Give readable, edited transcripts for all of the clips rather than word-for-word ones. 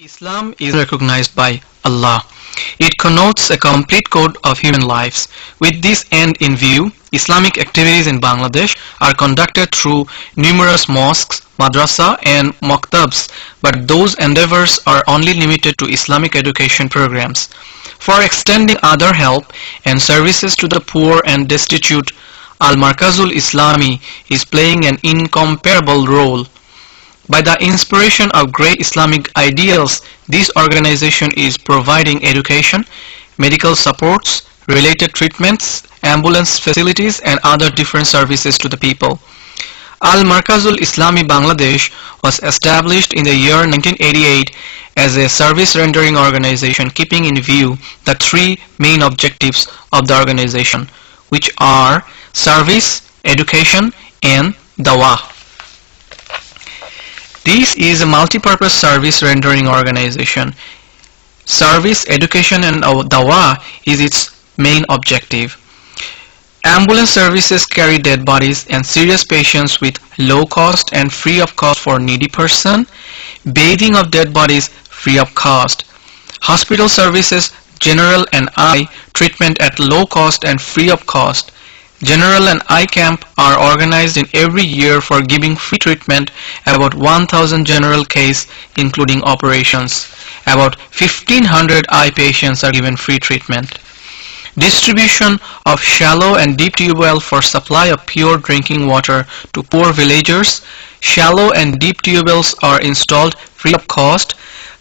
Islam is recognized by Allah. It connotes a complete code of human lives. With this end in view, Islamic activities in Bangladesh are conducted through numerous mosques, madrasa and maktabs, but those endeavors are only limited to Islamic education programs. For extending other help and services to the poor and destitute, Al-Markazul Islami is playing an incomparable role. By the inspiration of great Islamic ideals, this organization is providing education, medical supports, related treatments, ambulance facilities and other different services to the people. Al-Markazul Islami Bangladesh was established in the year 1988 as a service rendering organization keeping in view the three main objectives of the organization, which are service, education and dawah. This is a multi-purpose service rendering organization. Service, education and dawah is its main objective. Ambulance services carry dead bodies and serious patients with low cost and free of cost for needy person. Bathing of dead bodies free of cost. Hospital services, general and eye treatment at low cost and free of cost. General and eye camp are organized in every year for giving free treatment. About 1,000 general case including operations. About 1,500 eye patients are given free treatment. Distribution of shallow and deep tube well for supply of pure drinking water to poor villagers. Shallow and deep tube wells are installed free of cost.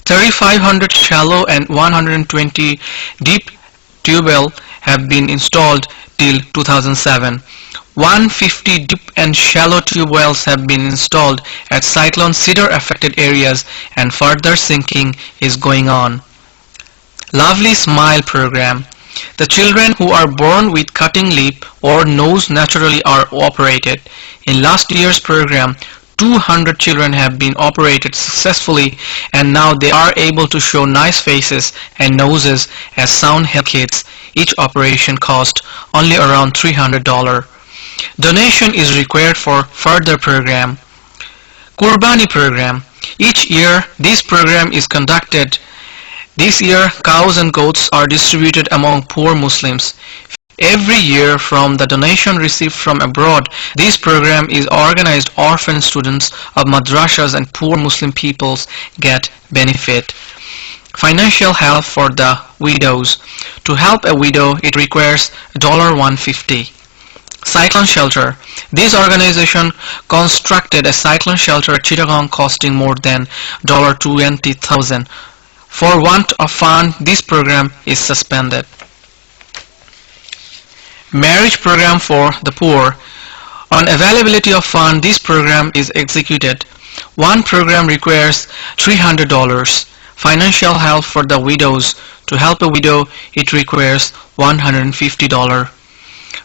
3,500 shallow and 120 deep tube well have been installed till 2007. 150 deep and shallow tube wells have been installed at cyclone Cedar affected areas and further sinking is going on. Lovely Smile program. The children who are born with cutting lip or nose naturally are operated. In last year's program, 200 children have been operated successfully and now they are able to show nice faces and noses as sound health kids. Each operation cost only around $300. Donation is required for further program. Kurbani program. Each year this program is conducted. This year cows and goats are distributed among poor Muslims. Every year from the donation received from abroad, this program is organized. Orphan students of madrasas and poor Muslim peoples get benefit. Financial help for the widows. To help a widow, it requires $150. Cyclone shelter. This organization constructed a cyclone shelter at Chittagong costing more than $20,000. For want of fund, this program is suspended. Marriage program for the poor. On availability of fund, this program is executed. One program requires $300. Financial help for the widows. To help a widow, it requires $150.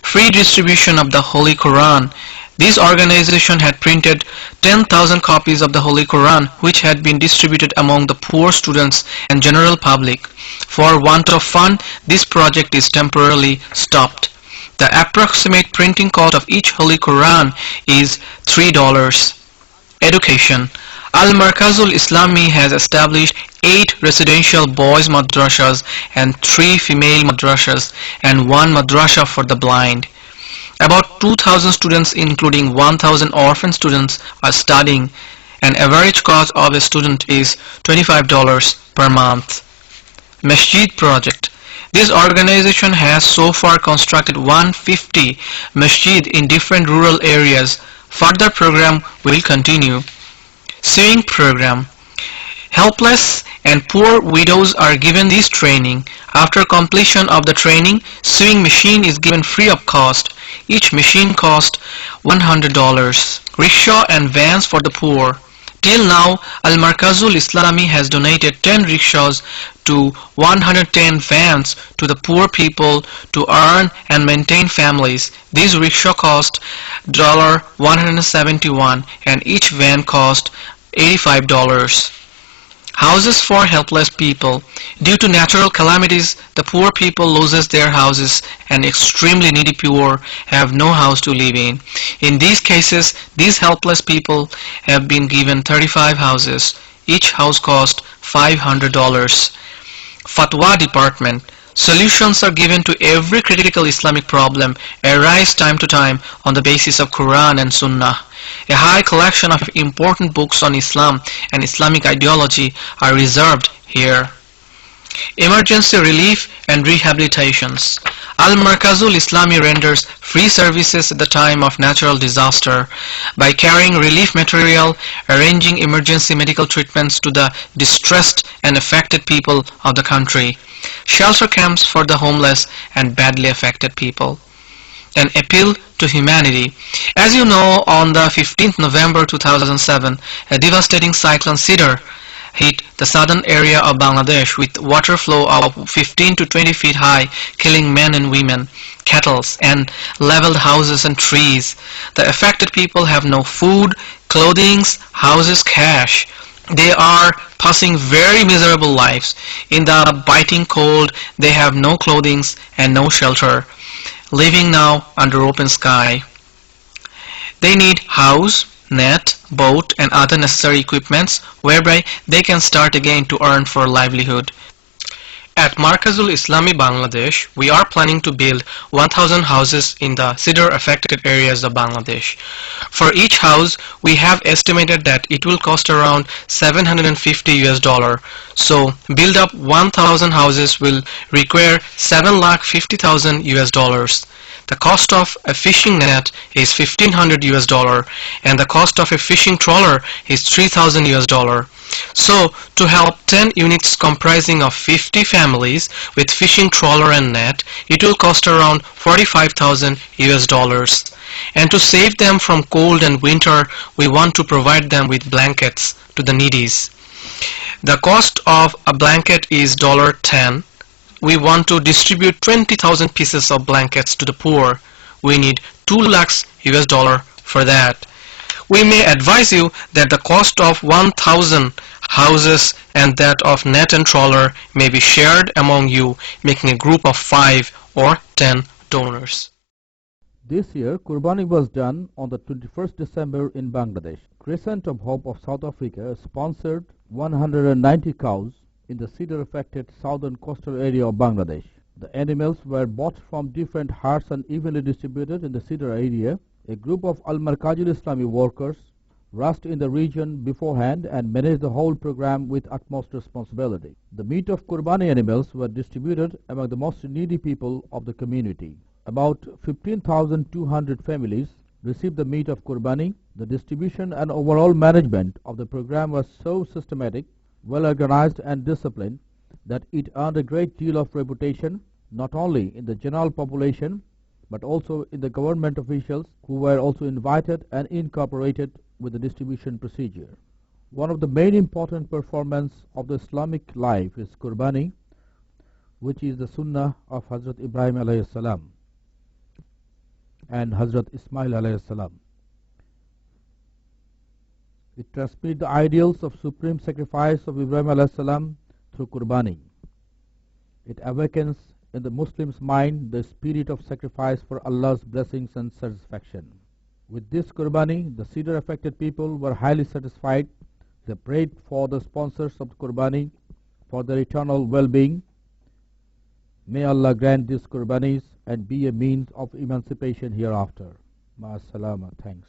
Free distribution of the Holy Quran. This organization had printed 10,000 copies of the Holy Quran which had been distributed among the poor students and general public. For want of fund, this project is temporarily stopped. The approximate printing cost of each Holy Quran is $3. Education. Al-Markazul Islami has established 8 residential boys madrasas and 3 female madrasas and 1 madrasa for the blind. About 2,000 students including 1,000 orphan students are studying. An average cost of a student is $25 per month. Masjid project. This organization has so far constructed 150 masjid in different rural areas. Further program will continue. Sewing program. Helpless and poor widows are given this training. After completion of the training, sewing machine is given free of cost. Each machine costs $100. Rickshaw and vans for the poor. Till now, Al-Markazul Islami has donated 10 rickshaws to 110 vans to the poor people to earn and maintain families. These rickshaw cost $171 and each van cost $85. Houses for helpless people. Due to natural calamities, the poor people loses their houses and extremely needy poor have no house to live in. In these cases, these helpless people have been given 35 houses. Each house cost $500. Fatwa Department. Solutions are given to every critical Islamic problem arise time to time on the basis of Quran and Sunnah. A high collection of important books on Islam and Islamic ideology are reserved here. Emergency relief and rehabilitations. Al-Markazul Islami renders free services at the time of natural disaster by carrying relief material, arranging emergency medical treatments to the distressed and affected people of the country, shelter camps for the homeless and badly affected people. An appeal to humanity. As you know, on the 15th November 2007, a devastating cyclone Sidr hit the southern area of Bangladesh with water flow of 15 to 20 feet high, killing men and women, cattle, and leveled houses and trees. The affected people have no food, clothing, houses, cash. They are passing very miserable lives. In the biting cold, they have no clothing and no shelter, living now under open sky. They need house, net, boat and other necessary equipments whereby they can start again to earn for livelihood. At Markazul Islami Bangladesh, we are planning to build 1,000 houses in the Sidr affected areas of Bangladesh. For each house, we have estimated that it will cost around $750. So, build up 1,000 houses will require $750,000. The cost of a fishing net is $1,500 and the cost of a fishing trawler is $3,000. So, to help 10 units comprising of 50 families with fishing trawler and net, it will cost around $45,000. And to save them from cold and winter, we want to provide them with blankets to the needies. The cost of a blanket is $10. We want to distribute 20,000 pieces of blankets to the poor. We need $2 lakhs for that. We may advise you that the cost of 1,000 houses and that of net and trawler may be shared among you, making a group of 5 or 10 donors. This year, Qurbani was done on the 21st December in Bangladesh. Crescent of Hope of South Africa sponsored 190 cows in the cedar-affected southern coastal area of Bangladesh. The animals were bought from different herds and evenly distributed in the cedar area. A group of Al-Markazul Islami workers rushed in the region beforehand and managed the whole program with utmost responsibility. The meat of Qurbani animals were distributed among the most needy people of the community. About 15,200 families received the meat of Qurbani. The distribution and overall management of the program was so systematic, well organized and disciplined that it earned a great deal of reputation not only in the general population but also in the government officials who were also invited and incorporated with the distribution procedure. One of the main important performance of the Islamic life is Qurbani, which is the Sunnah of Hazrat Ibrahim alayhi salam and Hazrat Ismail alayhi salam. It transmits the ideals of supreme sacrifice of Ibrahim alayhi salam through Qurbani. It awakens in the Muslim's mind the spirit of sacrifice for Allah's blessings and satisfaction. With this Qurbani, the cedar affected people were highly satisfied. They prayed for the sponsors of the Qurbani for their eternal well-being. May Allah grant these Qurbanis and be a means of emancipation hereafter. Ma salama. Thanks.